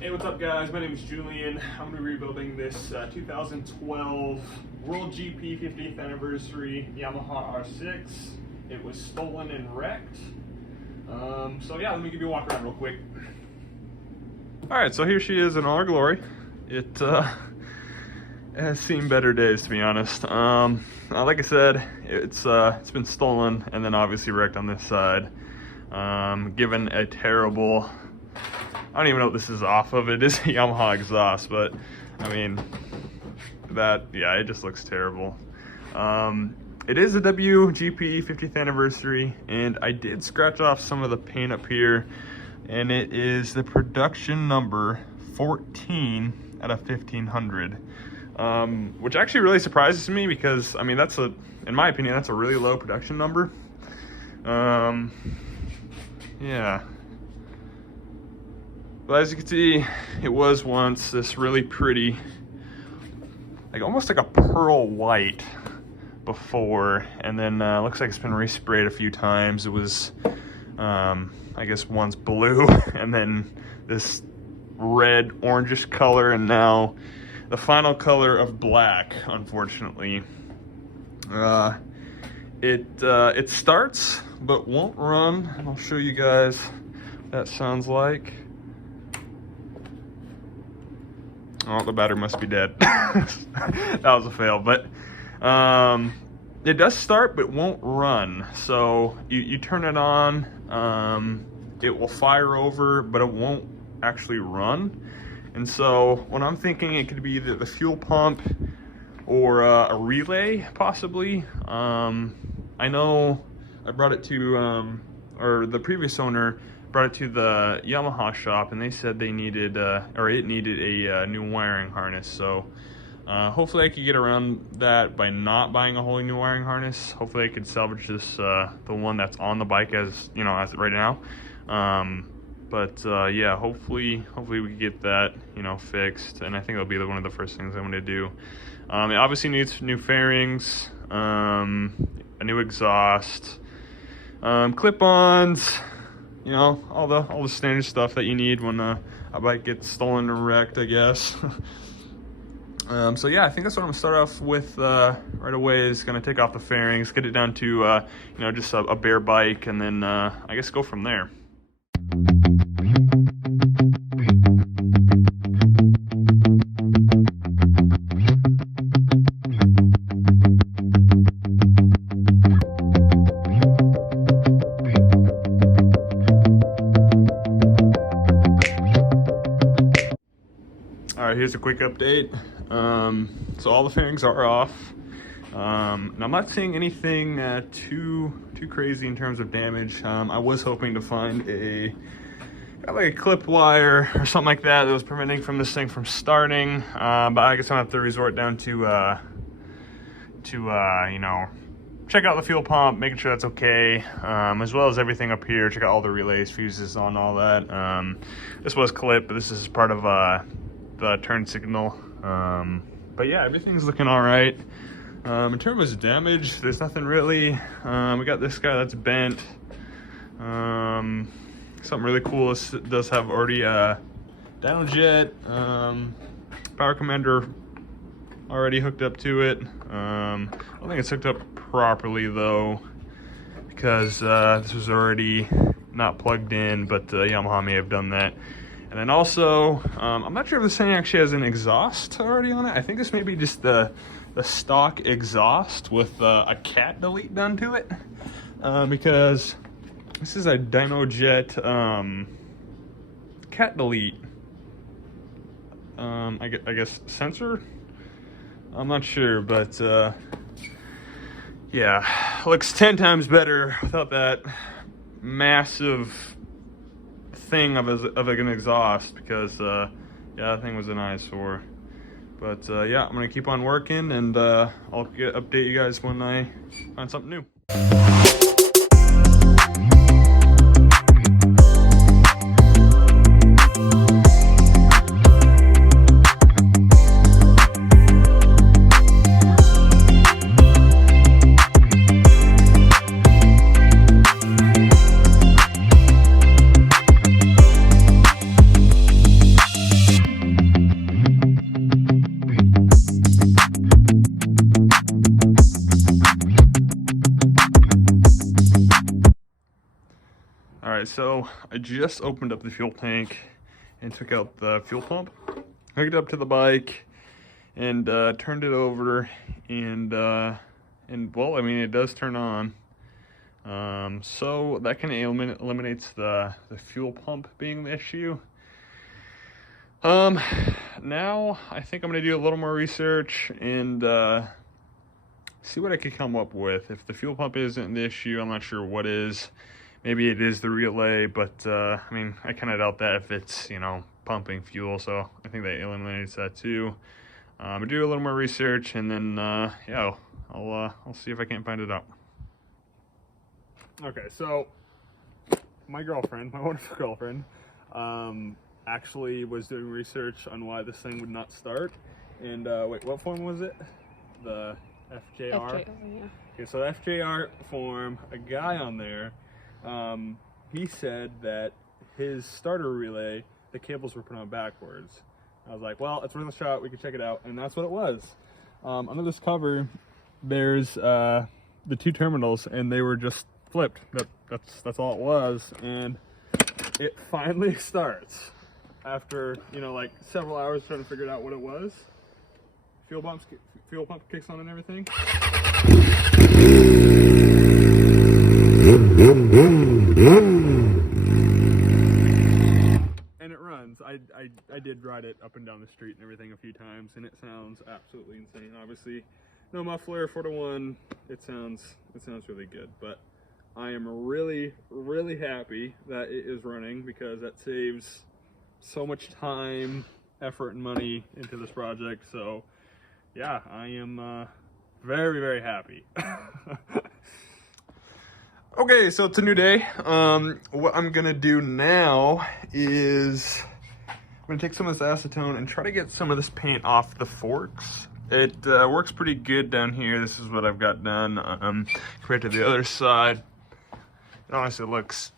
Hey, what's up guys? My name is Julian. I'm going to be rebuilding this 2012 World GP 50th Anniversary Yamaha R6. It was stolen and wrecked. So yeah, let me give you a walk around real quick. Alright, so here she is in all her glory. It has seen better days, to be honest. Like I said, it's been stolen and then obviously wrecked on this side. Given a terrible... I don't even know what this is off of. It is a Yamaha exhaust, but I mean, yeah, it just looks terrible. It is a WGP 50th anniversary, and I did scratch off some of the paint up here, and it is the production number 14 out of 1500, which actually really surprises me because, I mean, in my opinion, that's a really low production number. Yeah. But as you can see, it was once this really pretty, like almost like a pearl white before, and then looks like it's been resprayed a few times. It was, I guess once blue, and then this red orangish color, and now the final color of black, unfortunately. It starts, but won't run. I'll show you guys what that sounds like. Oh, the battery must be dead. That was a fail, but it does start but won't run. So you turn it on, it will fire over, but it won't actually run. And so what I'm thinking, it could be either the fuel pump or a relay, possibly. I know I brought it to, or the previous owner brought it to the Yamaha shop, and they said they needed, it needed a new wiring harness. So hopefully I could get around that by not buying a wholly new wiring harness. Hopefully I could salvage this, the one that's on the bike as right now. Yeah, hopefully we could get that, fixed, and I think it'll be one of the first things I'm going to do. It obviously needs new fairings, a new exhaust, clip-ons, all the standard stuff that you need when a bike gets stolen or wrecked, I guess. So yeah, I think that's what I'm gonna start off with right away. Is gonna take off the fairings, get it down to just a bare bike, and then I guess go from there. Alright, here's a quick update. So all the fairings are off. And I'm not seeing anything too crazy in terms of damage. I was hoping to find like a clip wire or something like that was preventing this thing from starting. But I guess I'm gonna have to resort down to check out the fuel pump, making sure that's okay, as well as everything up here. Check out all the relays, fuses on all that. This was clipped, but this is part of the turn signal. But yeah, everything's looking all right. In terms of damage, there's nothing really. We got this guy that's bent. Something really cool is it does have already a dyno jet, power commander already hooked up to it. I don't think it's hooked up properly though, because this was already not plugged in, but Yamaha may have done that. And then also, I'm not sure if this thing actually has an exhaust already on it. I think this may be just the stock exhaust with a cat delete done to it, because this is a dyno jet cat delete. I guess sensor. I'm not sure, but yeah, looks 10 times better without that massive thing of an exhaust, because yeah, that thing was an eyesore. But yeah, I'm gonna keep on working, and I'll update you guys when I find something new. so I just opened up the fuel tank and took out the fuel pump, hooked it up to the bike, and turned it over, and well, I mean, it does turn on. So that kind of eliminates the fuel pump being the issue. Now I think I'm gonna do a little more research and see what I could come up with. If the fuel pump isn't the issue, I'm not sure what is. Maybe it is the relay, but I mean, I kind of doubt that if it's, you know, pumping fuel, so I think that eliminates that too. I'll do a little more research, and then yeah, I'll see if I can't find it out. Okay, so my girlfriend, my wonderful girlfriend, actually was doing research on why this thing would not start. And wait, what form was it? The FJR? FJR, yeah. Okay, so the FJR form, a guy on there, he said that his starter relay, the cables were put on backwards. I was like, well, it's worth a shot, we can check it out, and that's what it was. Under this cover, there's the two terminals, and they were just flipped. That's all it was, and it finally starts after, you know, like several hours trying to figure out what it was. Fuel pump kicks on and everything. And it runs. I did ride it up and down the street and everything a few times, and it sounds absolutely insane. Obviously, no muffler, 4-to-1. It sounds really good, but I am really, really happy that it is running, because that saves so much time, effort, and money into this project. So yeah, I am very, very happy. Okay, so it's a new day. What I'm gonna do now is I'm gonna take some of this acetone and try to get some of this paint off the forks. It works pretty good down here. This is what I've got done compared to the other side. It honestly looks,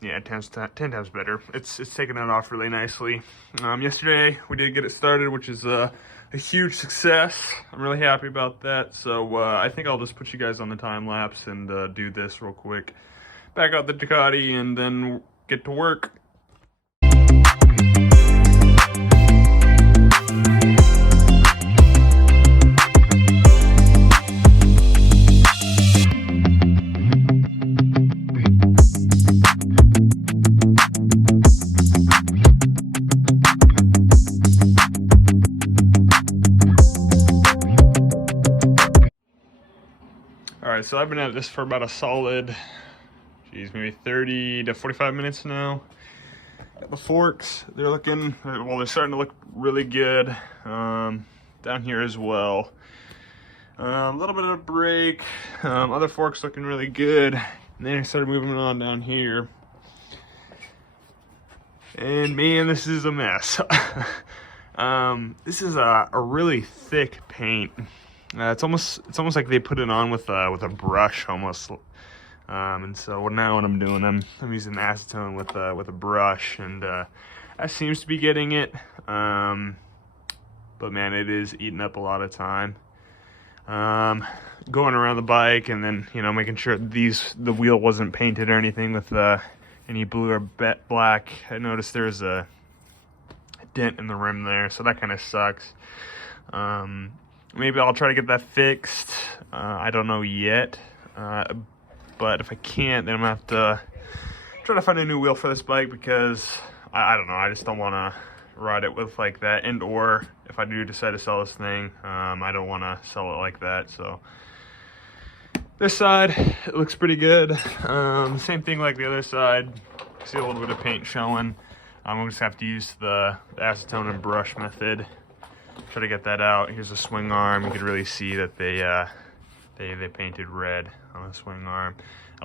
yeah, 10 times better. It's taking it off really nicely. Yesterday we did get it started, which is a huge success. I'm really happy about that. So I think I'll just put you guys on the time lapse and do this real quick. Back out the Ducati and then get to work. Alright, so I've been at this for about a solid, geez, maybe 30 to 45 minutes now. Got the forks, they're looking, well, they're starting to look really good. Down here as well. A little bit of a break, other forks looking really good. And then I started moving on down here. And man, this is a mess. This is a really thick paint. It's almost like they put it on with a brush almost, and so now what I'm doing, I'm using acetone with a brush, and that seems to be getting it. But man, it is eating up a lot of time. Going around the bike and then, you know, making sure the wheel wasn't painted or anything with any blue or black. I noticed there's a dent in the rim there, so that kind of sucks. Maybe I'll try to get that fixed. I don't know yet. But if I can't, then I'm gonna have to try to find a new wheel for this bike, because I don't know. I just don't want to ride it with like that. And or if I do decide to sell this thing, I don't want to sell it like that. So this side, it looks pretty good. Same thing like the other side. See a little bit of paint showing. We'll just have to use the acetone and brush method. Try to get that out. Here's a swing arm. You can really see that they painted red on the swing arm.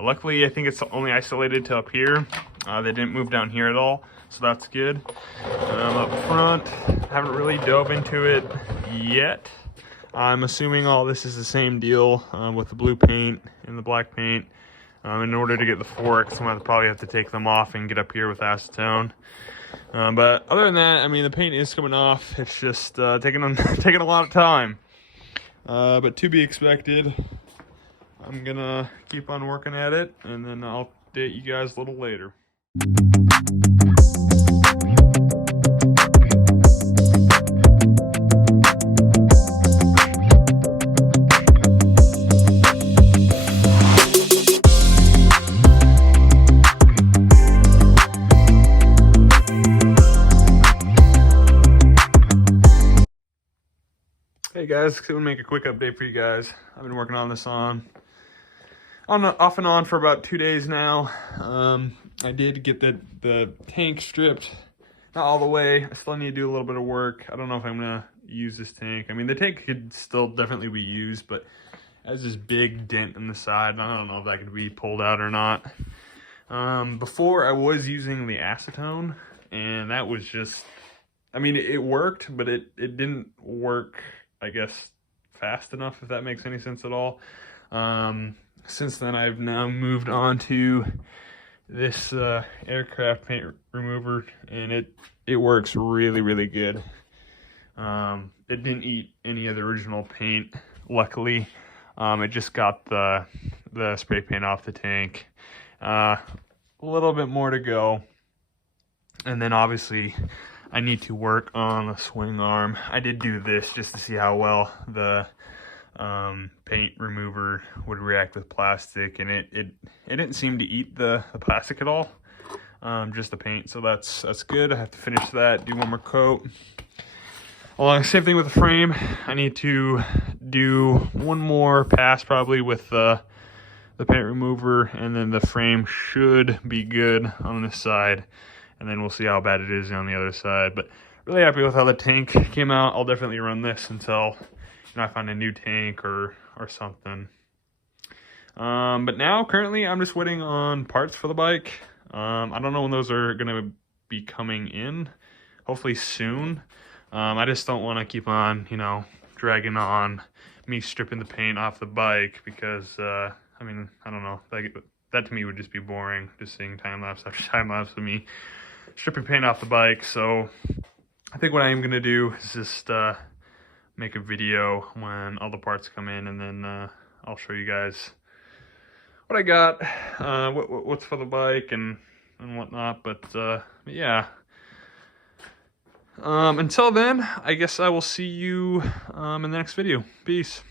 Luckily, I think it's only isolated to up here. They didn't move down here at all, so that's good. Up front, haven't really dove into it yet. I'm assuming all this is the same deal with the blue paint and the black paint. In order to get the forks, I'm gonna probably have to take them off and get up here with acetone. But other than that, I mean, the paint is coming off. It's just taking a lot of time. But to be expected. I'm gonna keep on working at it, and then I'll update you guys a little later. Hey guys, I'm gonna make a quick update for you guys. I've been working on this off and on for about 2 days now. I did get the tank stripped, not all the way. I still need to do a little bit of work. I don't know if I'm gonna use this tank. I mean, the tank could still definitely be used, but it has this big dent in the side, and I don't know if that could be pulled out or not. Before I was using the acetone, and that was just, I mean, it worked, but it didn't work, I guess, fast enough, if that makes any sense at all. Since then, I've now moved on to this aircraft paint remover, and it works really, really good. It didn't eat any of the original paint, luckily. It just got the spray paint off the tank. A little bit more to go, and then obviously I need to work on the swing arm. I did do this just to see how well the paint remover would react with plastic, and it didn't seem to eat the plastic at all, just the paint, so that's good. I have to finish that, do one more coat. Same thing with the frame. I need to do one more pass probably with the paint remover, and then the frame should be good on this side, and then we'll see how bad it is on the other side. But really happy with how the tank came out. I'll definitely run this until I find a new tank or something. But now currently I'm just waiting on parts for the bike. I don't know when those are gonna be coming in. Hopefully soon. I just don't want to keep on, dragging on me stripping the paint off the bike, because I mean, I don't know, that to me would just be boring, just seeing time lapse after time lapse of me stripping paint off the bike. So I think what I am gonna do is just make a video when all the parts come in, and then I'll show you guys what I got, what's for the bike and whatnot. But yeah, until then, I guess I will see you in the next video. Peace.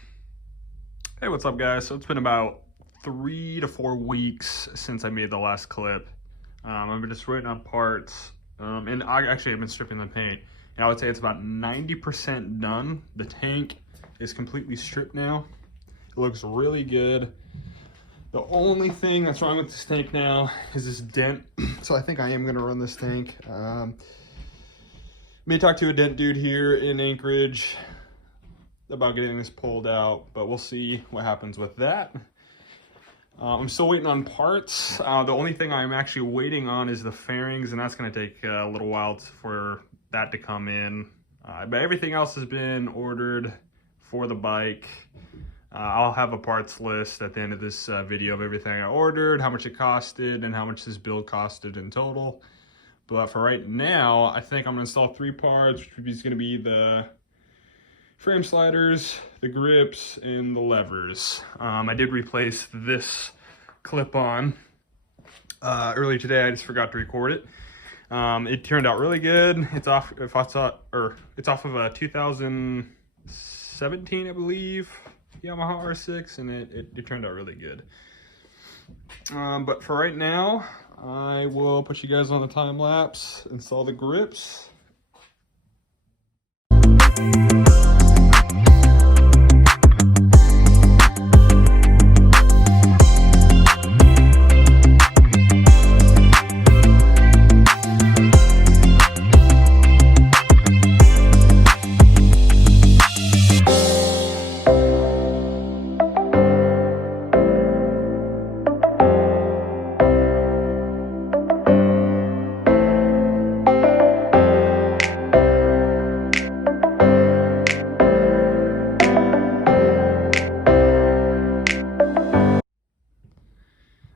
Hey, what's up guys? So it's been about 3 to 4 weeks since I made the last clip. I've been just waiting on parts, and I've been stripping the paint. And I would say it's about 90% done. The tank is completely stripped now. It looks really good. The only thing that's wrong with this tank now is this dent. So I think I am gonna run this tank. May talk to a dent dude here in Anchorage about getting this pulled out, but we'll see what happens with that. I'm still waiting on parts. The only thing I'm actually waiting on is the fairings, and that's gonna take a little while for that to come in. But everything else has been ordered for the bike. I'll have a parts list at the end of this video of everything I ordered, how much it costed, and how much this build costed in total. But for right now, I think I'm gonna install 3 parts, which is gonna be the frame sliders, the grips, and the levers. I did replace this clip-on earlier today. I just forgot to record it. It turned out really good. It's off of a 2017, I believe, Yamaha R6, and it turned out really good. But for right now, I will put you guys on the time lapse, install the grips.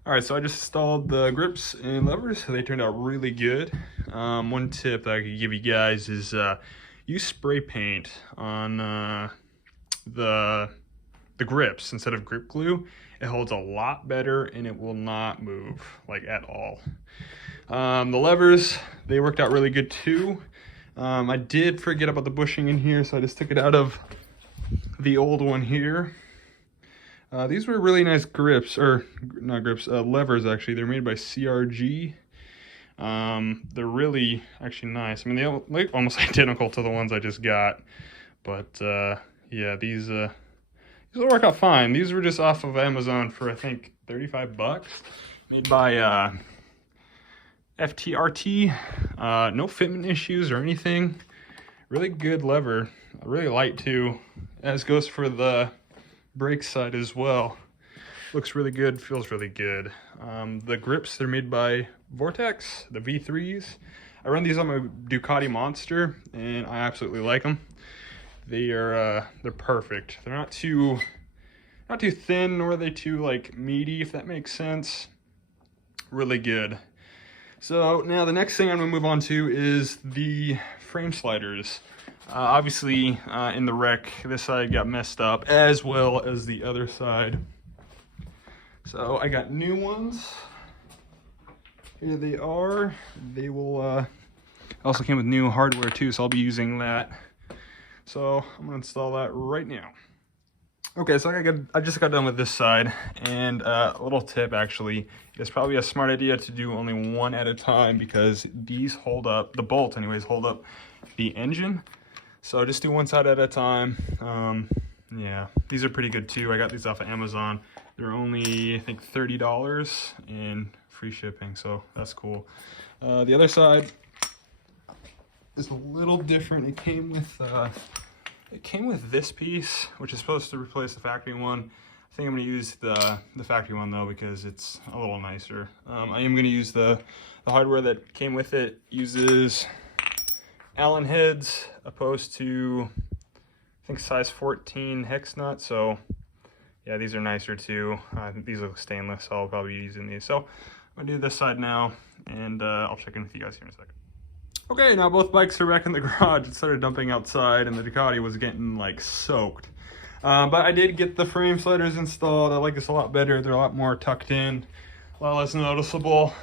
All right, so I just installed the grips and levers. They turned out really good. One tip that I could give you guys is use spray paint on the grips instead of grip glue. It holds a lot better and it will not move, like, at all. The levers, they worked out really good too. I did forget about the bushing in here, so I just took it out of the old one here. These were really nice grips, or not grips, levers actually. They're made by CRG. They're really actually nice. I mean, they look almost identical to the ones I just got, but yeah, these will work out fine. These were just off of Amazon for I think 35 bucks, made by FTRT. No fitment issues or anything. Really good lever, really light too, as goes for the brake side as well. Looks really good, feels really good. The grips, they're made by Vortex, the V3s. I run these on my Ducati Monster and I absolutely like them. They're perfect. They're not too thin, nor are they too like meaty, if that makes sense. Really good. So now the next thing I'm gonna move on to is the frame sliders. Obviously in the wreck, this side got messed up as well as the other side. So I got new ones. Here they are. They will also came with new hardware too, so I'll be using that. So I'm gonna install that right now. Okay, so I just got done with this side, and a little tip actually, it's probably a smart idea to do only one at a time because these hold up, the bolts anyways, hold up the engine. So just do one side at a time. Yeah, these are pretty good too. I got these off of Amazon. They're only, I think, $30 and free shipping, so that's cool. The other side is a little different. It came with this piece, which is supposed to replace the factory one. I think I'm going to use the factory one though because it's a little nicer. I am going to use the hardware that came with it. Uses Allen heads opposed to I think size 14 hex nut. So yeah, these are nicer too. These look stainless, so I'll probably be using these. So I'm going to do this side now, and I'll check in with you guys here in a second. Okay, now both bikes are back in the garage. It started dumping outside and the Ducati was getting like soaked. But I did get the frame sliders installed. I like this a lot better. They're a lot more tucked in, a lot less noticeable.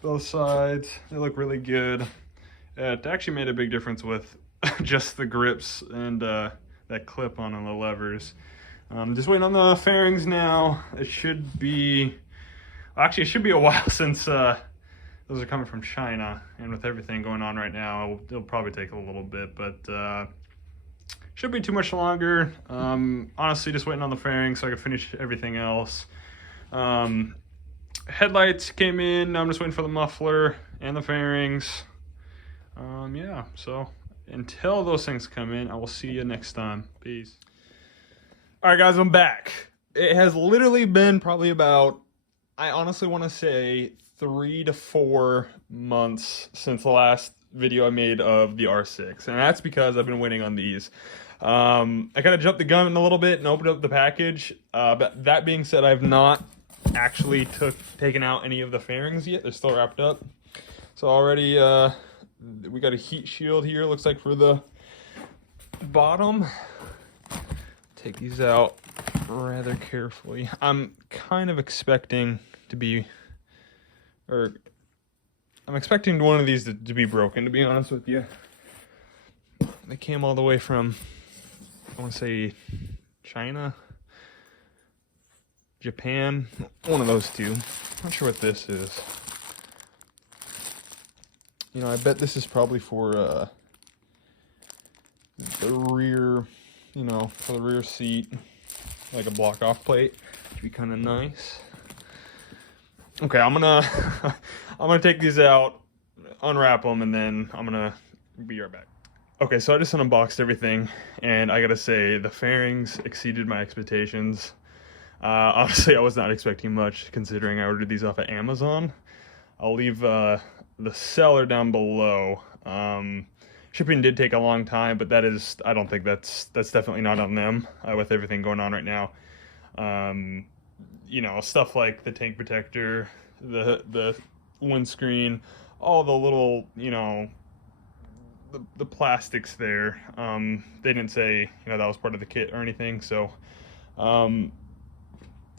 Both sides, they look really good. It actually made a big difference with just the grips and that clip on the levers. Just waiting on the fairings now. It should be, actually it should be a while since those are coming from China, and with everything going on right now, it'll probably take a little bit, but shouldn't be too much longer. Honestly, just waiting on the fairings so I could finish everything else. Headlights came in. Now I'm just waiting for the muffler and the fairings. Yeah, so until those things come in, I will see you next time. Peace. All right, guys, I'm back. It has literally been probably about, I honestly want to say, 3 to 4 months since the last video I made of the R6, and that's because I've been waiting on these. I kind of jumped the gun a little bit and opened up the package, but that being said, I've not actually taken out any of the fairings yet. They're still wrapped up. So already we got a heat shield here, looks like, for the bottom. Take these out rather carefully. I'm kind of expecting to be, or I'm expecting one of these to be broken, to be honest with you. They came all the way from, I want to say, China, Japan, one of those two. Not sure what this is. You know, I bet this is probably for the rear, you know, for the rear seat, like a block off plate. Should be kind of nice. Okay, I'm gonna take these out, unwrap them, and then I'm gonna be right back. Okay, so I just unboxed everything, and I gotta say, the fairings exceeded my expectations. Honestly, I was not expecting much, considering I ordered these off of Amazon. I'll leave the seller down below. Shipping did take a long time, but I don't think that's definitely not on them, with everything going on right now. You know, stuff like the tank protector, the windscreen, all the little, you know, the plastics there. They didn't say, you know, that was part of the kit or anything, so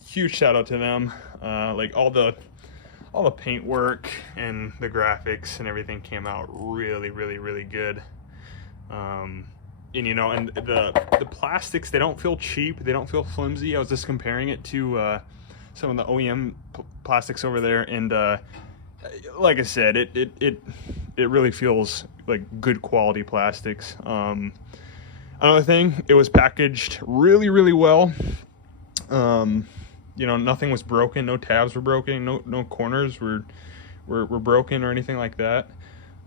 huge shout out to them. Like all the all the paint work and the graphics and everything came out really, really, really good. And you know, and the plastics, they don't feel cheap, they don't feel flimsy. I was just comparing it to some of the OEM plastics over there, and like I said, it really feels like good quality plastics. Another thing, it was packaged really, really well. You know, nothing was broken, no tabs were broken, no corners were broken or anything like that.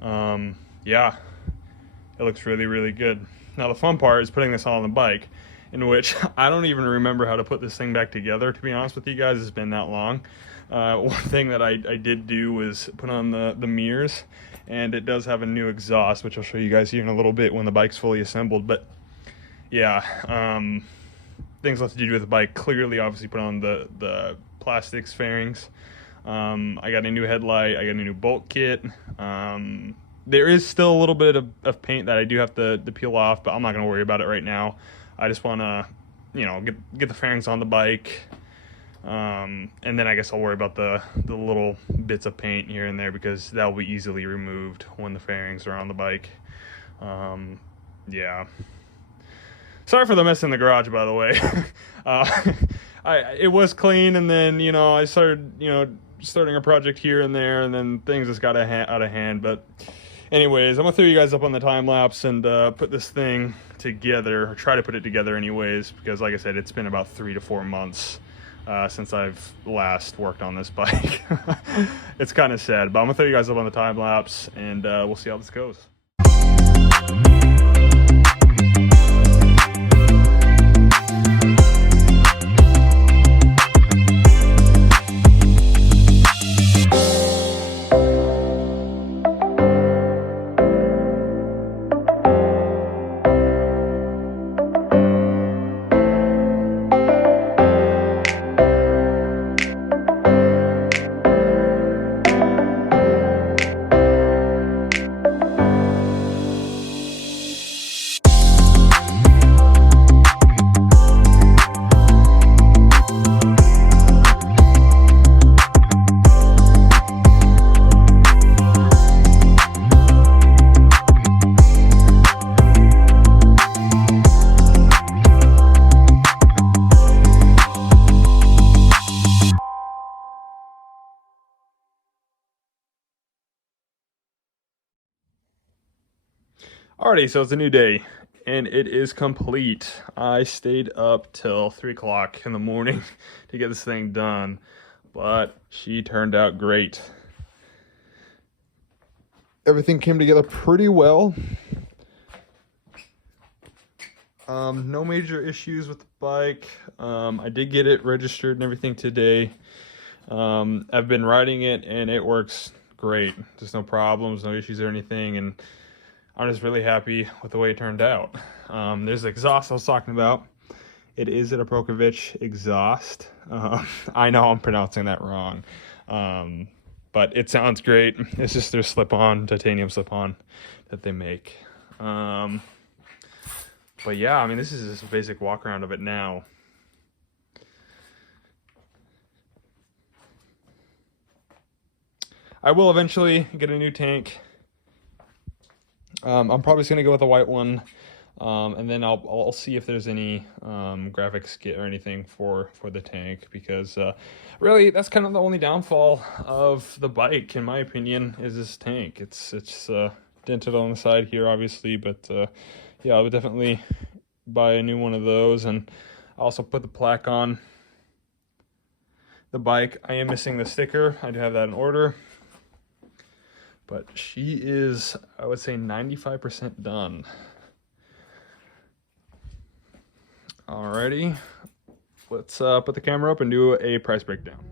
Yeah, it looks really, really good. Now the fun part is putting this on the bike, in which I don't even remember how to put this thing back together, to be honest with you guys. It's been that long. One thing that I did do was put on the mirrors, and it does have a new exhaust, which I'll show you guys here in a little bit when the bike's fully assembled. But yeah, things left to do with the bike. Clearly, obviously put on the plastics fairings. I got a new headlight, I got a new bolt kit. There is still a little bit of paint that I do have to peel off, but I'm not going to worry about it right now. I just want to, you know, get the fairings on the bike, and then I guess I'll worry about the little bits of paint here and there, because that will be easily removed when the fairings are on the bike. Yeah. Sorry for the mess in the garage, by the way. It was clean, and then, you know, I started, you know, starting a project here and there, and then things just got out of hand. But anyways, I'm gonna throw you guys up on the time lapse and put this thing together, or try to put it together anyways, because like I said, it's been about 3 to 4 months since I've last worked on this bike. It's kind of sad, but I'm gonna throw you guys up on the time lapse, and we'll see how this goes. Alrighty, so it's a new day, and it is complete. I stayed up till 3 o'clock in the morning to get this thing done, but she turned out great. Everything came together pretty well. No major issues with the bike. I did get it registered and everything today. I've been riding it, and it works great. Just no problems, no issues or anything, and I'm just really happy with the way it turned out. There's the exhaust I was talking about. It is an Aprokovich exhaust. I know I'm pronouncing that wrong, but it sounds great. It's just their slip-on, titanium slip-on that they make. But yeah, I mean, this is just a basic walk around of it now. I will eventually get a new tank. I'm probably just gonna go with a white one, and then I'll see if there's any graphics kit or anything for the tank, because really that's kind of the only downfall of the bike, in my opinion, is this tank. It's dented on the side here, obviously, but yeah, I would definitely buy a new one of those, and I also put the plaque on the bike. I am missing the sticker. I do have that in order. But she is, I would say, 95% done. Alrighty, let's put the camera up and do a price breakdown.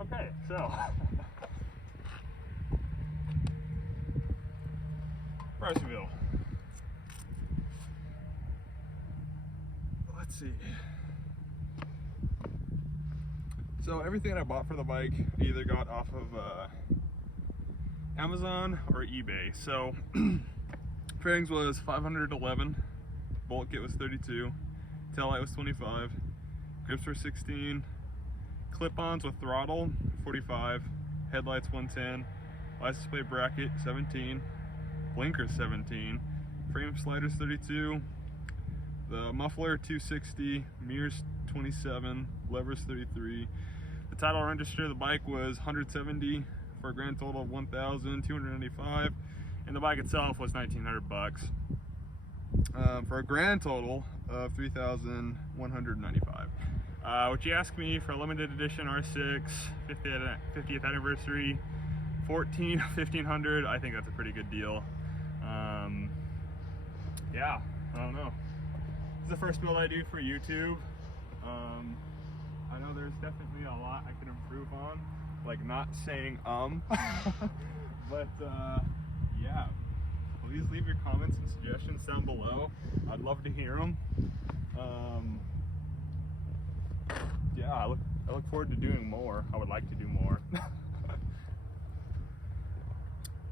Okay, so price reveal. Let's see. So everything I bought for the bike I either got off of Amazon or eBay. So fairings was 511, bolt kit was 32, tail light was 25, grips were 16, clip-ons with throttle 45, headlights 110, license plate bracket 17, blinkers 17, frame sliders 32, the muffler 260, mirrors 27, levers 33. The title register of the bike was 170 for a grand total of 1,295, and the bike itself was 1,900 bucks for a grand total of 3,195. What you asked me for a limited edition R6 50th anniversary, 1,500. I think that's a pretty good deal. Yeah, I don't know. It's the first build I do for YouTube. I know there's definitely a lot I can improve on, like not saying but yeah, please leave your comments and suggestions down below. I'd love to hear them. Yeah, I look forward to doing more. I would like to do more.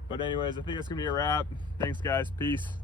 But anyways, I think that's gonna be a wrap. Thanks guys, peace.